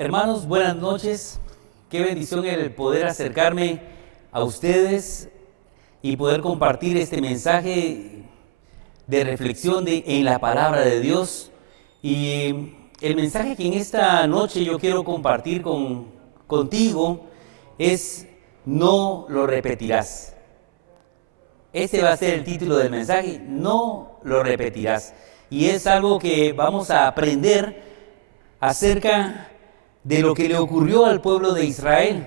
Hermanos, buenas noches. Qué bendición el poder acercarme a ustedes y poder compartir este mensaje de reflexión en la palabra de Dios. Y el mensaje que en esta noche yo quiero compartir contigo es: no lo repetirás. Este va a ser el título del mensaje: no lo repetirás. Y es algo que vamos a aprender acerca de lo que le ocurrió al pueblo de Israel.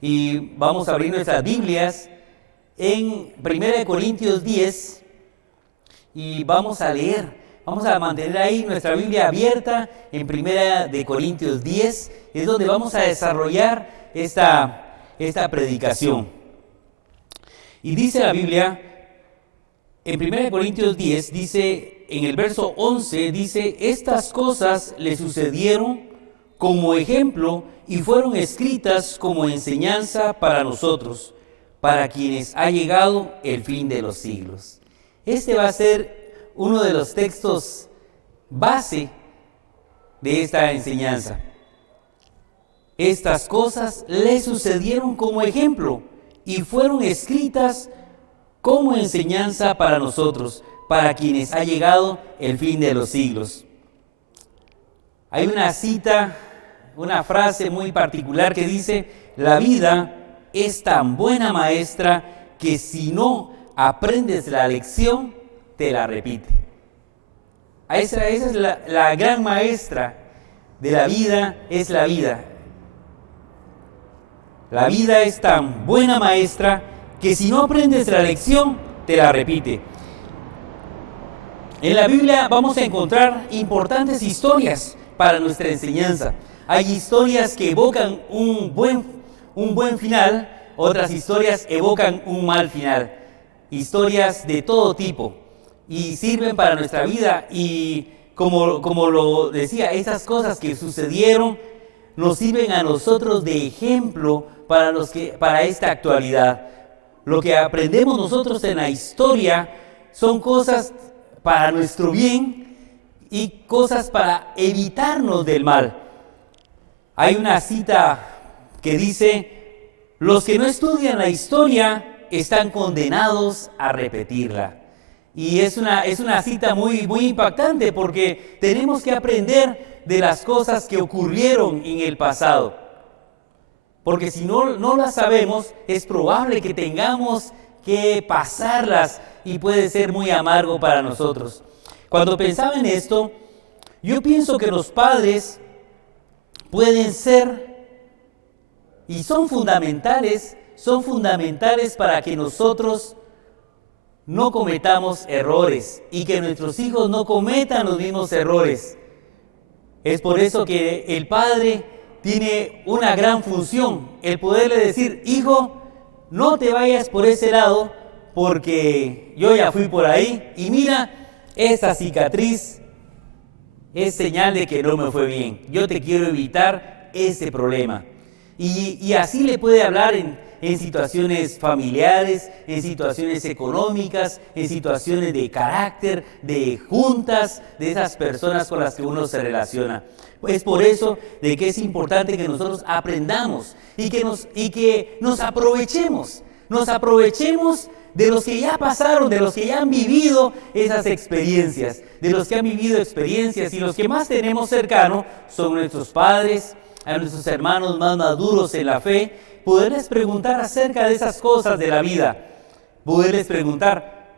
Y vamos a abrir nuestras Biblias en 1 Corintios 10 y vamos a leer. Vamos a mantener ahí nuestra Biblia abierta en 1 Corintios 10. Es donde vamos a desarrollar esta predicación. Y dice la Biblia, en 1 Corintios 10, dice, en el verso 11, dice: estas cosas le sucedieron como ejemplo y fueron escritas como enseñanza para nosotros, para quienes ha llegado el fin de los siglos. Este va a ser uno de los textos base de esta enseñanza. Estas cosas le sucedieron como ejemplo y fueron escritas como enseñanza para nosotros, para quienes ha llegado el fin de los siglos. Hay una cita, una frase muy particular que dice: la vida es tan buena maestra que si no aprendes la lección, te la repite. Esa es la gran maestra de la vida, es la vida. La vida es tan buena maestra que si no aprendes la lección, te la repite. En la Biblia vamos a encontrar importantes historias para nuestra enseñanza. Hay historias que evocan un buen final, otras historias evocan un mal final. Historias de todo tipo y sirven para nuestra vida, y como lo decía, estas cosas que sucedieron nos sirven a nosotros de ejemplo para esta actualidad. Lo que aprendemos nosotros en la historia son cosas para nuestro bien y cosas para evitarnos del mal. Hay una cita que dice: los que no estudian la historia están condenados a repetirla. Y es una cita muy, muy impactante, porque tenemos que aprender de las cosas que ocurrieron en el pasado. Porque si no las sabemos, es probable que tengamos que pasarlas y puede ser muy amargo para nosotros. Cuando pensaba en esto, yo pienso que los padres pueden ser y son fundamentales para que nosotros no cometamos errores y que nuestros hijos no cometan los mismos errores. Es por eso que el padre tiene una gran función, el poderle decir: hijo, no te vayas por ese lado, porque yo ya fui por ahí y mira, esa cicatriz es señal de que no me fue bien. Yo te quiero evitar ese problema. Y así le puede hablar en situaciones familiares, en situaciones económicas, en situaciones de carácter, de juntas, de esas personas con las que uno se relaciona. Es por eso de que es importante que nosotros aprendamos y que nos aprovechemos de los que ya pasaron, de los que ya han vivido esas experiencias, de los que han vivido experiencias, y los que más tenemos cercano son nuestros padres, a nuestros hermanos más maduros en la fe. Poderles preguntar acerca de esas cosas de la vida, poderles preguntar: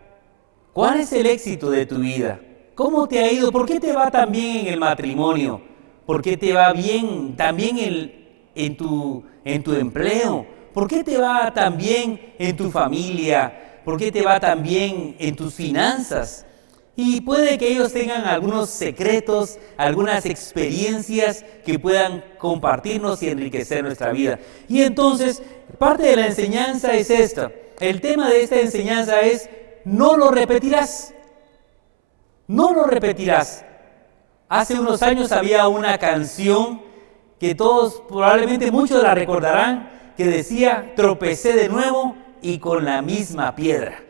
¿cuál es el éxito de tu vida? ¿Cómo te ha ido? ¿Por qué te va tan bien en el matrimonio? ¿Por qué te va bien también en tu empleo? ¿Por qué te va tan bien en tu familia? ¿Por qué te va tan bien en tus finanzas? Y puede que ellos tengan algunos secretos, algunas experiencias que puedan compartirnos y enriquecer nuestra vida. Y entonces, parte de la enseñanza es esta. El tema de esta enseñanza es: no lo repetirás. No lo repetirás. Hace unos años había una canción que todos, probablemente muchos la recordarán, que decía: tropecé de nuevo y con la misma piedra.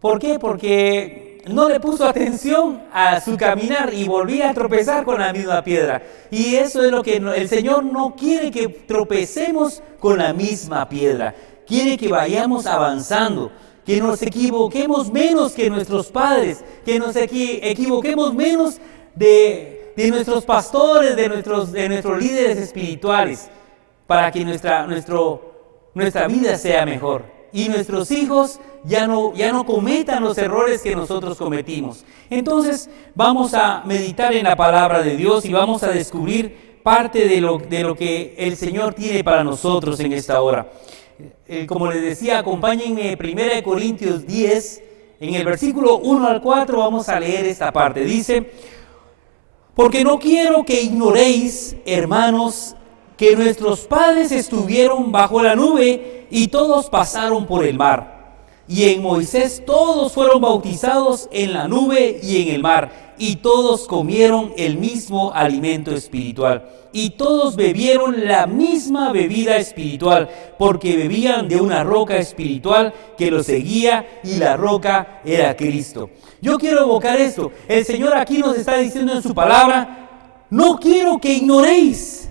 ¿Por qué? Porque no le puso atención a su caminar y volvía a tropezar con la misma piedra. Y eso es lo que el Señor no quiere, que tropecemos con la misma piedra. Quiere que vayamos avanzando, que nos equivoquemos menos que nuestros padres, que nos equivoquemos menos de nuestros pastores, de nuestros líderes espirituales, para que nuestra vida sea mejor y nuestros hijos ya no cometan los errores que nosotros cometimos. Entonces vamos a meditar en la palabra de Dios y vamos a descubrir parte de lo que el Señor tiene para nosotros en esta hora. Como les decía, acompáñenme 1 Corintios 10, en el versículo 1 al 4 vamos a leer esta parte. Dice: porque no quiero que ignoréis, hermanos, que nuestros padres estuvieron bajo la nube y todos pasaron por el mar. Y en Moisés todos fueron bautizados en la nube y en el mar, y todos comieron el mismo alimento espiritual. Y todos bebieron la misma bebida espiritual, porque bebían de una roca espiritual que los seguía, y la roca era Cristo. Yo quiero evocar esto. El Señor aquí nos está diciendo en su palabra: no quiero que ignoréis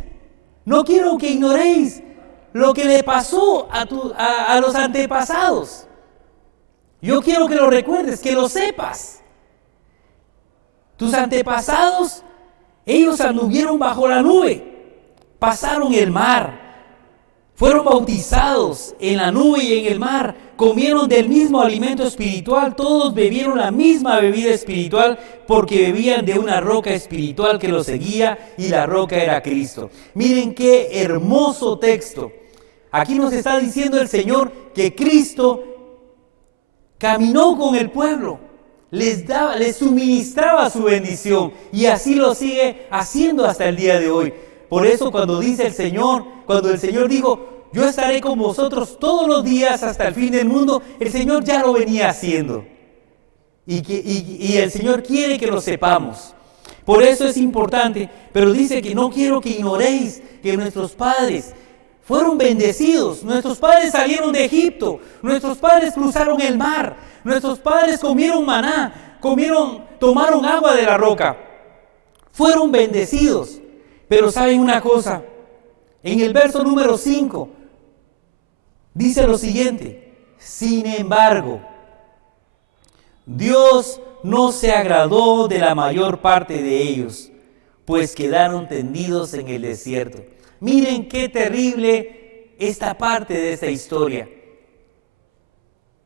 lo que le pasó a los antepasados. Yo quiero que lo recuerdes, que lo sepas. Tus antepasados, ellos anduvieron bajo la nube, pasaron el mar, fueron bautizados en la nube y en el mar, comieron del mismo alimento espiritual, todos bebieron la misma bebida espiritual, porque bebían de una roca espiritual que los seguía, y la roca era Cristo. Miren qué hermoso texto. Aquí nos está diciendo el Señor que Cristo caminó con el pueblo, les suministraba su bendición, y así lo sigue haciendo hasta el día de hoy. Por eso cuando dice el Señor, cuando el Señor dijo: yo estaré con vosotros todos los días hasta el fin del mundo, el Señor ya lo venía haciendo. Y el Señor quiere que lo sepamos. Por eso es importante, pero dice que no quiero que ignoréis que nuestros padres fueron bendecidos. Nuestros padres salieron de Egipto, nuestros padres cruzaron el mar, nuestros padres comieron maná, tomaron agua de la roca, fueron bendecidos. Pero ¿saben una cosa? En el verso número 5 dice lo siguiente: sin embargo, Dios no se agradó de la mayor parte de ellos, pues quedaron tendidos en el desierto. Miren qué terrible esta parte de esta historia.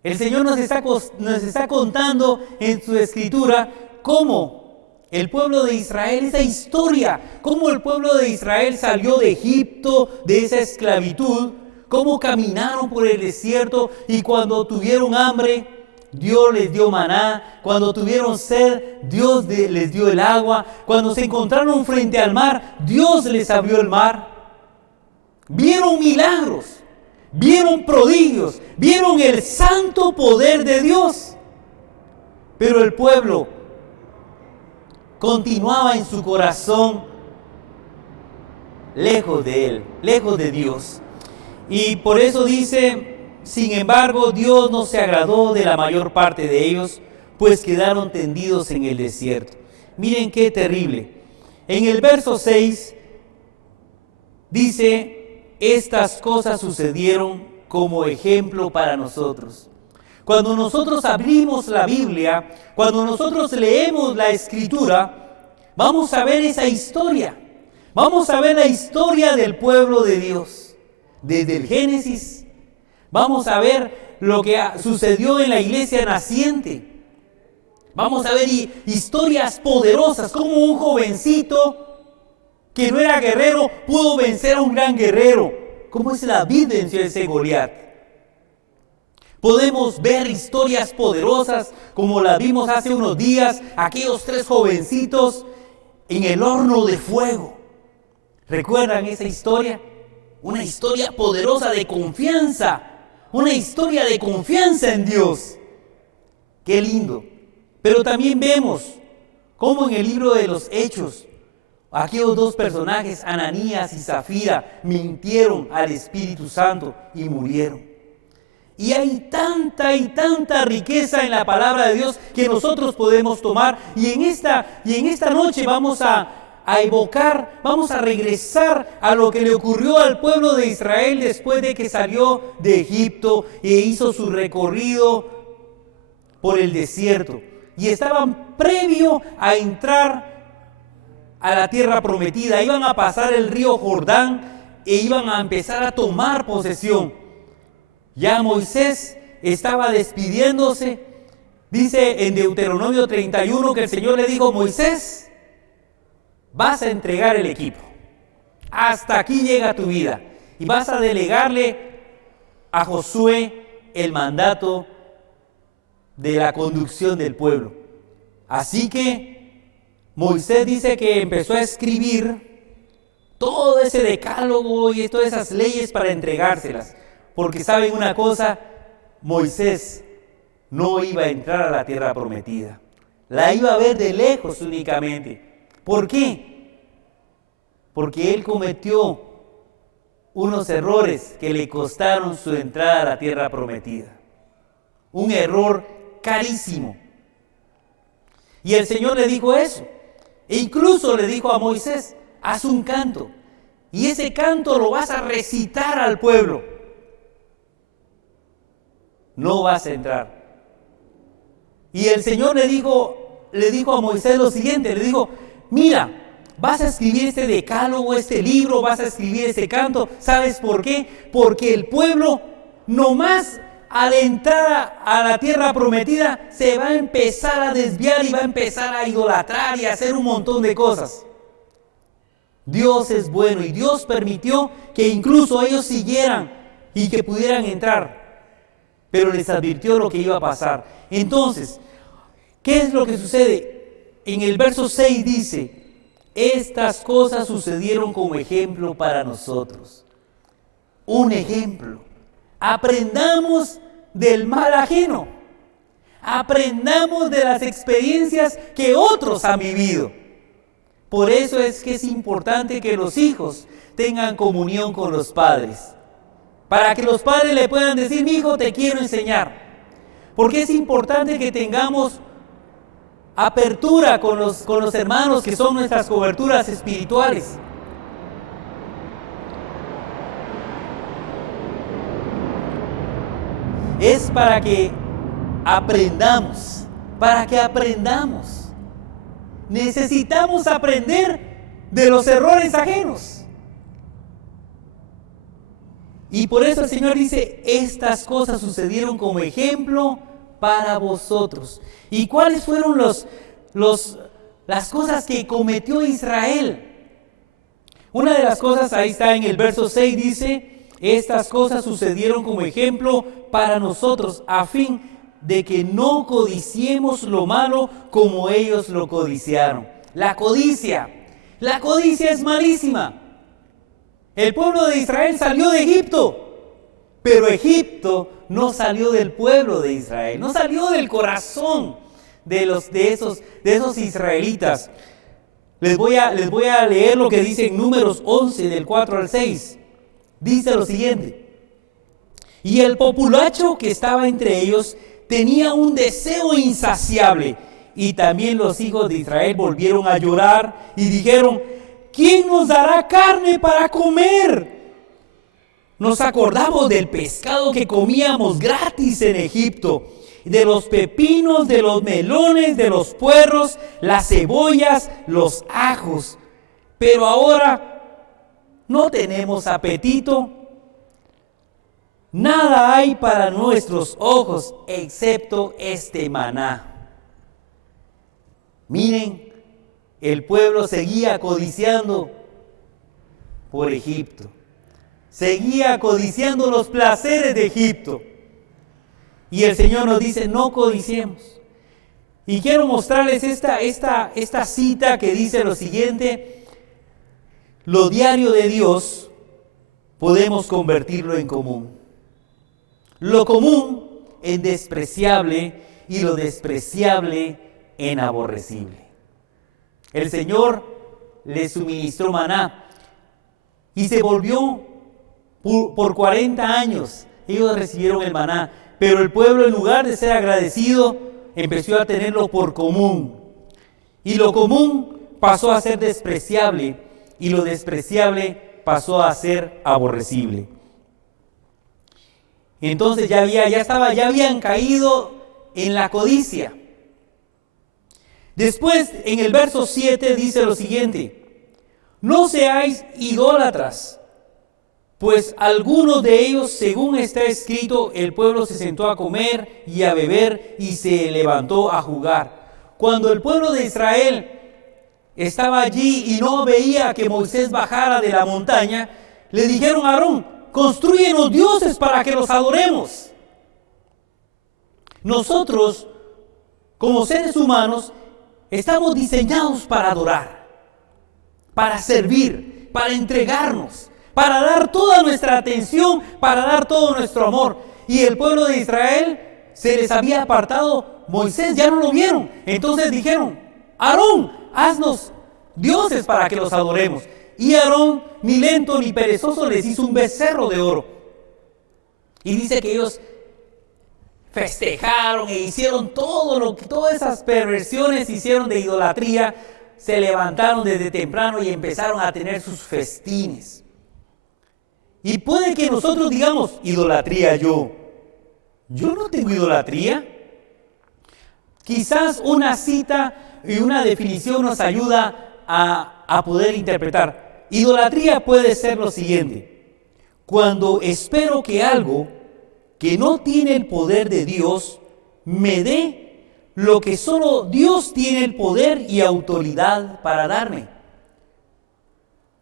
El Señor nos está contando en su escritura cómo el pueblo de Israel, esa historia, cómo el pueblo de Israel salió de Egipto, de esa esclavitud, cómo caminaron por el desierto, y cuando tuvieron hambre, Dios les dio maná. Cuando tuvieron sed, Dios les dio el agua. Cuando se encontraron frente al mar, Dios les abrió el mar. Vieron milagros, vieron prodigios, vieron el santo poder de Dios. Pero el pueblo continuaba en su corazón lejos de Él, lejos de Dios. Y por eso dice: sin embargo, Dios no se agradó de la mayor parte de ellos, pues quedaron tendidos en el desierto. Miren qué terrible. En el verso 6 dice: estas cosas sucedieron como ejemplo para nosotros. Cuando nosotros abrimos la Biblia, cuando nosotros leemos la Escritura, vamos a ver esa historia. Vamos a ver la historia del pueblo de Dios. Desde el Génesis, vamos a ver lo que sucedió en la iglesia naciente. Vamos a ver historias poderosas, como un jovencito que no era guerrero pudo vencer a un gran guerrero. ¿Cómo es la vida en ese Goliat? Podemos ver historias poderosas como las vimos hace unos días, aquellos 3 jovencitos en el horno de fuego. ¿Recuerdan esa historia? Una historia poderosa de confianza, una historia de confianza en Dios. ¡Qué lindo! Pero también vemos cómo en el libro de los Hechos, aquellos 2 personajes, Ananías y Zafira, mintieron al Espíritu Santo y murieron. Y hay tanta riqueza en la palabra de Dios que nosotros podemos tomar. Y en esta noche vamos a evocar, vamos a regresar a lo que le ocurrió al pueblo de Israel después de que salió de Egipto e hizo su recorrido por el desierto. Y estaban previo a entrar a la tierra prometida. Iban a pasar el río Jordán e iban a empezar a tomar posesión. Ya Moisés estaba despidiéndose. Dice en Deuteronomio 31 que el Señor le dijo: Moisés, vas a entregar el equipo. Hasta aquí llega tu vida. Y vas a delegarle a Josué el mandato de la conducción del pueblo. Así que Moisés dice que empezó a escribir todo ese decálogo y todas esas leyes para entregárselas. Porque saben una cosa, Moisés no iba a entrar a la tierra prometida. La iba a ver de lejos únicamente. ¿Por qué? Porque él cometió unos errores que le costaron su entrada a la tierra prometida. Un error carísimo. Y el Señor le dijo eso. E incluso le dijo a Moisés: haz un canto. Y ese canto lo vas a recitar al pueblo. No vas a entrar. Y el Señor le dijo a Moisés lo siguiente, le dijo: mira, vas a escribir este decálogo, este libro, vas a escribir este canto. ¿Sabes por qué? Porque el pueblo, nomás al entrar a la tierra prometida, se va a empezar a desviar y va a empezar a idolatrar y a hacer un montón de cosas. Dios es bueno y Dios permitió que incluso ellos siguieran y que pudieran entrar. Pero les advirtió lo que iba a pasar. Entonces, ¿qué es lo que sucede? En el verso 6 dice: estas cosas sucedieron como ejemplo para nosotros. Un ejemplo. Aprendamos del mal ajeno. Aprendamos de las experiencias que otros han vivido. Por eso es que es importante que los hijos tengan comunión con los padres. Para que los padres le puedan decir: mi hijo, te quiero enseñar. Porque es importante que tengamos apertura con los hermanos que son nuestras coberturas espirituales. Es para que aprendamos, Necesitamos aprender de los errores ajenos. Y por eso el Señor dice: estas cosas sucedieron como ejemplo para vosotros. ¿Y cuáles fueron las cosas que cometió Israel? Una de las cosas, ahí está en el verso 6, dice: estas cosas sucedieron como ejemplo para nosotros, a fin de que no codiciemos lo malo como ellos lo codiciaron. La codicia es malísima. El pueblo de Israel salió de Egipto, pero Egipto no salió del pueblo de Israel, no salió del corazón de esos israelitas. Les voy a leer lo que dice en Números 11, del 4 al 6. Dice lo siguiente: y el populacho que estaba entre ellos tenía un deseo insaciable, y también los hijos de Israel volvieron a llorar y dijeron: ¿quién nos dará carne para comer? Nos acordamos del pescado que comíamos gratis en Egipto, de los pepinos, de los melones, de los puerros, las cebollas, los ajos. Pero ahora no tenemos apetito. Nada hay para nuestros ojos excepto este maná. Miren, el pueblo seguía codiciando por Egipto. Seguía codiciando los placeres de Egipto. Y el Señor nos dice: no codiciemos. Y quiero mostrarles esta cita que dice lo siguiente: lo diario de Dios podemos convertirlo en común. Lo común en despreciable y lo despreciable en aborrecible. El Señor le suministró maná y se volvió por 40 años ellos recibieron el maná, pero el pueblo, en lugar de ser agradecido, empezó a tenerlo por común. Y lo común pasó a ser despreciable, y lo despreciable pasó a ser aborrecible. Entonces ya habían caído en la codicia. Después, en el verso 7 dice lo siguiente: no seáis idólatras, pues algunos de ellos, según está escrito, el pueblo se sentó a comer y a beber y se levantó a jugar. Cuando el pueblo de Israel estaba allí y no veía que Moisés bajara de la montaña, le dijeron a Aarón: construyenos dioses para que los adoremos. Nosotros, como seres humanos, estamos diseñados para adorar, para servir, para entregarnos, para dar toda nuestra atención, para dar todo nuestro amor. Y el pueblo de Israel se les había apartado. Moisés ya no lo vieron. Entonces dijeron: Aarón, haznos dioses para que los adoremos. Y Aarón, ni lento ni perezoso, les hizo un becerro de oro. Y dice que ellos festejaron e hicieron todas esas perversiones hicieron de idolatría. Se levantaron desde temprano y empezaron a tener sus festines. Y puede que nosotros digamos: idolatría yo no tengo idolatría. Quizás una cita y una definición nos ayuda a poder interpretar. Idolatría puede ser lo siguiente: cuando espero que algo que no tiene el poder de Dios me dé lo que solo Dios tiene el poder y autoridad para darme.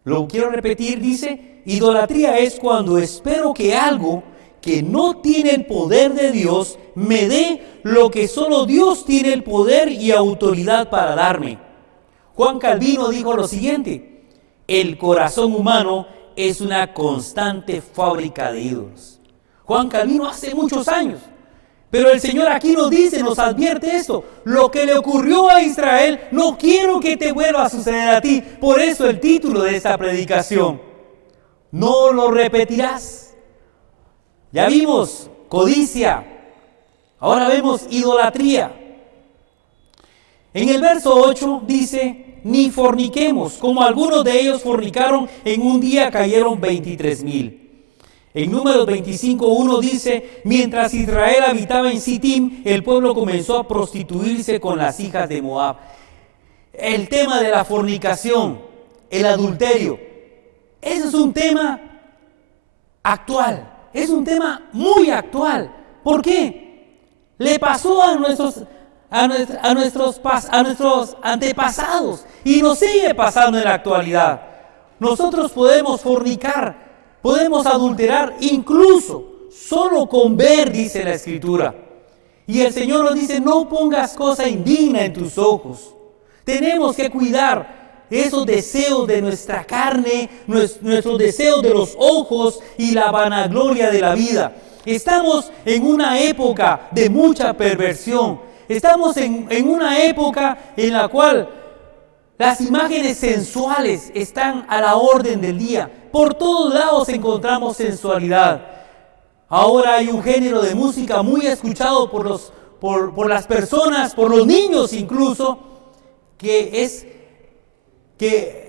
Lo quiero repetir, dice: idolatría es cuando espero que algo que no tiene el poder de Dios me dé lo que solo Dios tiene el poder y autoridad para darme. Juan Calvino dijo lo siguiente: el corazón humano es una constante fábrica de ídolos. Juan Calvino hace muchos años. Pero el Señor aquí nos dice, nos advierte esto: lo que le ocurrió a Israel, no quiero que te vuelva a suceder a ti. Por eso el título de esta predicación: no lo repetirás. Ya vimos codicia, ahora vemos idolatría. En el verso 8 dice: ni forniquemos, como algunos de ellos fornicaron, en un día cayeron 23,000. En Números 25:1 dice: mientras Israel habitaba en Sitim, el pueblo comenzó a prostituirse con las hijas de Moab. El tema de la fornicación, el adulterio, ese es un tema actual, es un tema muy actual. ¿Por qué? Le pasó a nuestros antepasados y nos sigue pasando en la actualidad. Nosotros podemos fornicar, podemos adulterar, incluso solo con ver, dice la Escritura. Y el Señor nos dice: no pongas cosa indigna en tus ojos. Tenemos que cuidar esos deseos de nuestra carne, nuestros deseos de los ojos y la vanagloria de la vida. Estamos en una época de mucha perversión. Estamos en una época en la cual las imágenes sensuales están a la orden del día. Por todos lados encontramos sensualidad. Ahora hay un género de música muy escuchado por las personas, por los niños incluso, que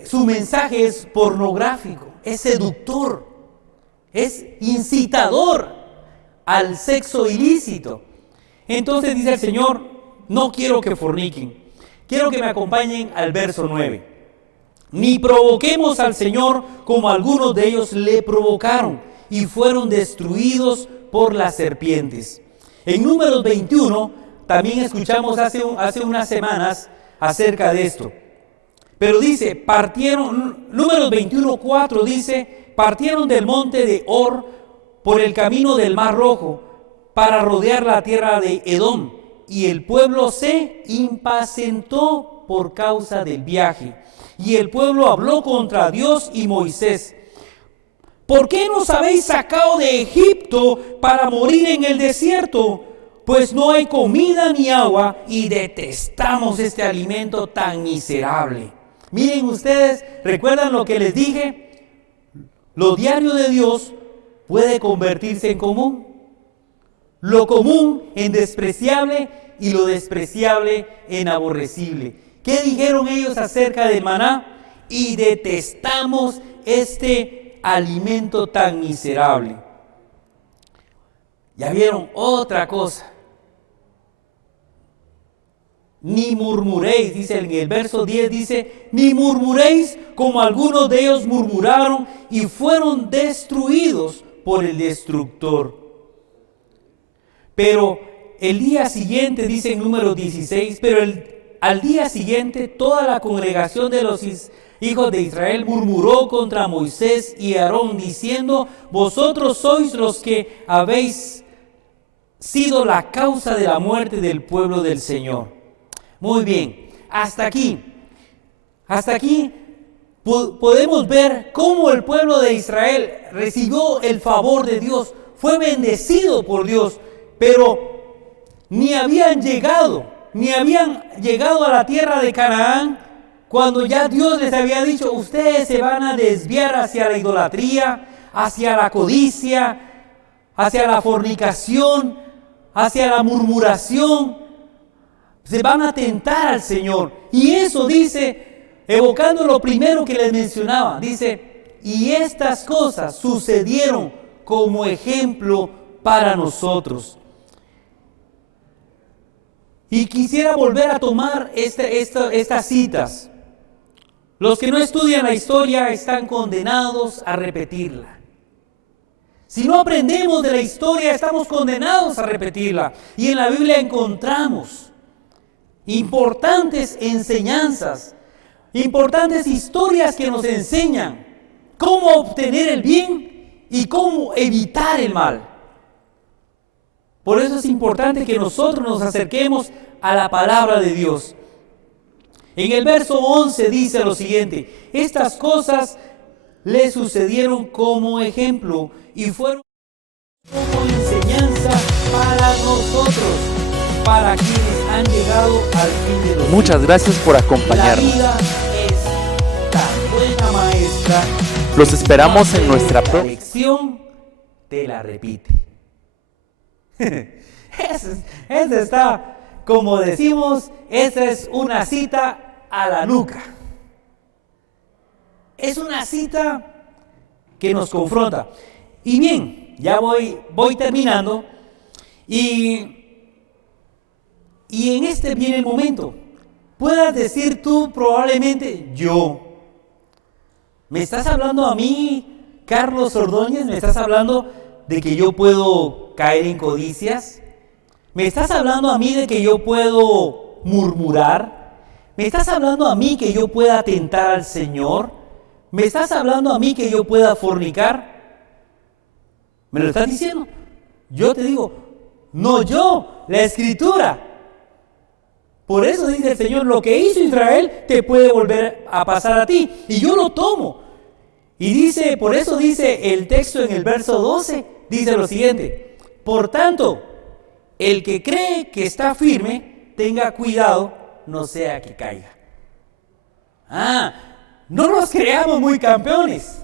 su mensaje es pornográfico, es seductor, es incitador al sexo ilícito. Entonces dice el Señor: no quiero que forniquen. Quiero que me acompañen al verso 9. Ni provoquemos al Señor como algunos de ellos le provocaron y fueron destruidos por las serpientes. En Números 21 también escuchamos hace unas semanas acerca de esto. Pero dice, Números 21:4 dice: partieron del monte de Hor por el camino del Mar Rojo para rodear la tierra de Edom, y el pueblo se impacientó por causa del viaje. Y el pueblo habló contra Dios y Moisés: ¿por qué nos habéis sacado de Egipto para morir en el desierto? Pues no hay comida ni agua y detestamos este alimento tan miserable. Miren ustedes, ¿recuerdan lo que les dije? Lo diario de Dios puede convertirse en común. Lo común en despreciable y lo despreciable en aborrecible. ¿Qué dijeron ellos acerca del maná? Y detestamos este alimento tan miserable. Ya vieron otra cosa. Ni murmuréis, dice en el verso 10, dice, ni murmuréis como algunos de ellos murmuraron y fueron destruidos por el destructor. Pero el día siguiente, dice en número 16, al día siguiente toda la congregación de los hijos de Israel murmuró contra Moisés y Aarón, diciendo, vosotros sois los que habéis sido la causa de la muerte del pueblo del Señor. Muy bien, hasta aquí podemos ver cómo el pueblo de Israel recibió el favor de Dios, fue bendecido por Dios, pero ni habían llegado a la tierra de Canaán cuando ya Dios les había dicho, ustedes se van a desviar hacia la idolatría, hacia la codicia, hacia la fornicación, hacia la murmuración. Se van a tentar al Señor. Y eso dice, evocando lo primero que les mencionaba, dice, y estas cosas sucedieron como ejemplo para nosotros. Y quisiera volver a tomar estas citas. Los que no estudian la historia están condenados a repetirla. Si no aprendemos de la historia, estamos condenados a repetirla. Y en la Biblia encontramos importantes enseñanzas, importantes historias que nos enseñan cómo obtener el bien y cómo evitar el mal. Por eso es importante que nosotros nos acerquemos a la palabra de Dios. En el verso 11 dice lo siguiente, estas cosas le sucedieron como ejemplo y fueron como enseñanza para nosotros, para quienes han llegado al fin de los Muchas gracias por acompañarnos. La vida es tan buena maestra. Los esperamos en nuestra próxima lección. Te la repite. Esa está, como decimos, esa es una cita a la nuca. Es una cita que nos confronta. Y bien, ya voy terminando. Y en este viene el momento. Puedas decir tú probablemente, yo. ¿Me estás hablando a mí, Carlos Ordóñez? ¿Me estás hablando de que yo puedo caer en codicias? ¿Me estás hablando a mí de que yo puedo murmurar? ¿Me estás hablando a mí que yo pueda tentar al Señor? ¿Me estás hablando a mí que yo pueda fornicar? ¿Me lo estás diciendo? Yo te digo, no yo, la Escritura. Por eso dice el Señor, lo que hizo Israel te puede volver a pasar a ti. Y yo lo tomo. Y dice, por eso dice el texto en el verso 12, dice lo siguiente. Por tanto, el que cree que está firme, tenga cuidado, no sea que caiga. No nos creamos muy campeones.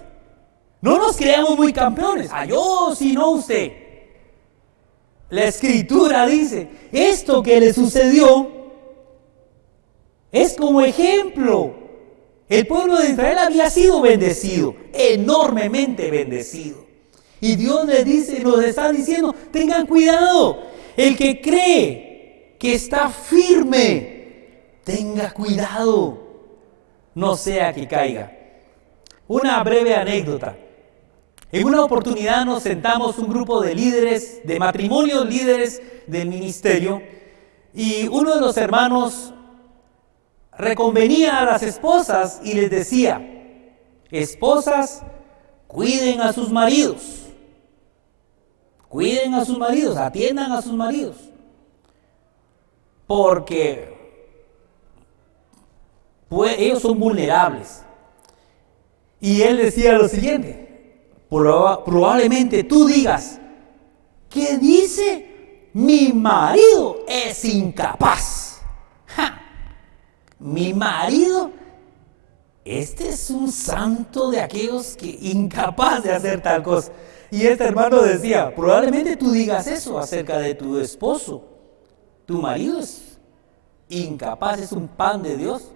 No nos creamos muy campeones. Yo, si no usted. La Escritura dice, esto que le sucedió es como ejemplo. El pueblo de Israel había sido bendecido, enormemente bendecido. Y Dios les dice, nos está diciendo, tengan cuidado. El que cree que está firme, tenga cuidado, no sea que caiga. Una breve anécdota. En una oportunidad nos sentamos un grupo de líderes, de matrimonios líderes del ministerio, y uno de los hermanos reconvenía a las esposas y les decía, esposas, cuiden a sus maridos, atiendan a sus maridos, porque ellos son vulnerables. Y él decía lo siguiente, probablemente tú digas, ¿qué dice? Mi marido es incapaz. Mi marido, este es un santo de aquellos que incapaz de hacer tal cosa. Y este hermano decía, probablemente tú digas eso acerca de tu esposo. Tu marido es incapaz, es un pan de Dios.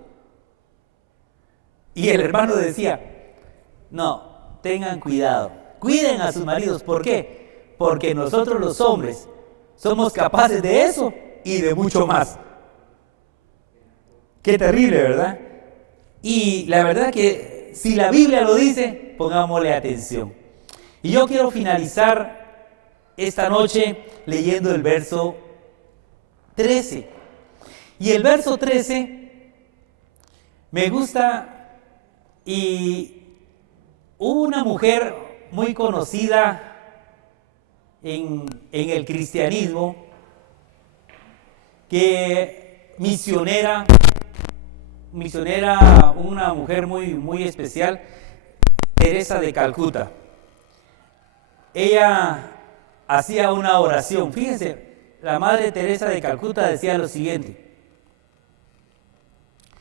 Y el hermano decía, no, tengan cuidado, cuiden a sus maridos. ¿Por qué? Porque nosotros los hombres somos capaces de eso y de mucho más. Qué terrible, ¿verdad? Y la verdad que si la Biblia lo dice, pongámosle atención. Y yo quiero finalizar esta noche leyendo el verso 13. Y el verso 13 me gusta, y hubo una mujer muy conocida en el cristianismo, que misionera, una mujer muy especial, Teresa de Calcuta. Ella hacía una oración. Fíjense, la Madre Teresa de Calcuta decía lo siguiente: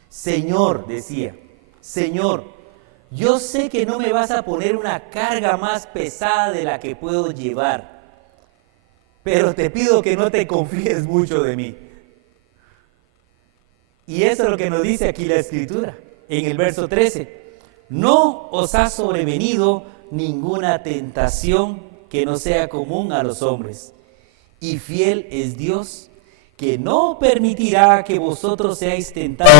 Señor, decía, Señor, yo sé que no me vas a poner una carga más pesada de la que puedo llevar, pero te pido que no te confíes mucho de mí. Y eso es lo que nos dice aquí la Escritura, en el verso 13. No os ha sobrevenido ninguna tentación que no sea común a los hombres, y fiel es Dios, que no permitirá que vosotros seáis tentados.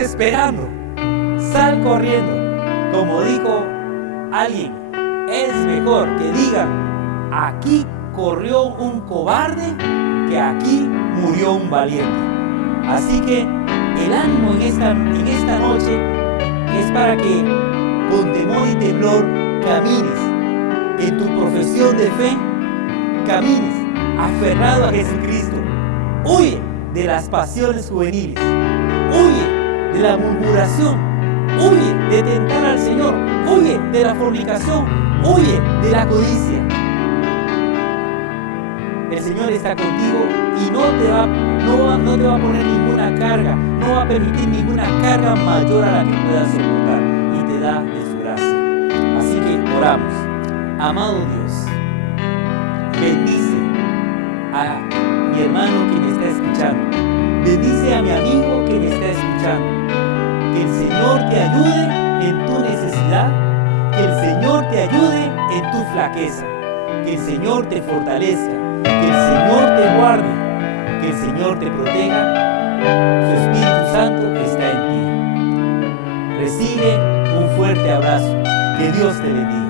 Esperando, sal corriendo. Como dijo alguien, es mejor que digan, aquí corrió un cobarde, que aquí murió un valiente. Así que el ánimo en esta noche es para que con temor y temblor camines en tu profesión de fe, camines aferrado a Jesucristo. Huye de las pasiones juveniles, huye de la murmuración, huye de tentar al Señor, huye de la fornicación, huye de la codicia. El Señor está contigo y no te va a poner ninguna carga, no va a permitir ninguna carga mayor a la que puedas soportar, y te da de su gracia. Así que oramos. Amado Dios, bendice a mi hermano que me está escuchando, bendice a mi amigo que me está escuchando. Que el Señor te ayude en tu necesidad, que el Señor te ayude en tu flaqueza, que el Señor te fortalezca, que el Señor te guarde, que el Señor te proteja. Su Espíritu Santo está en ti. Recibe un fuerte abrazo. Que Dios te bendiga.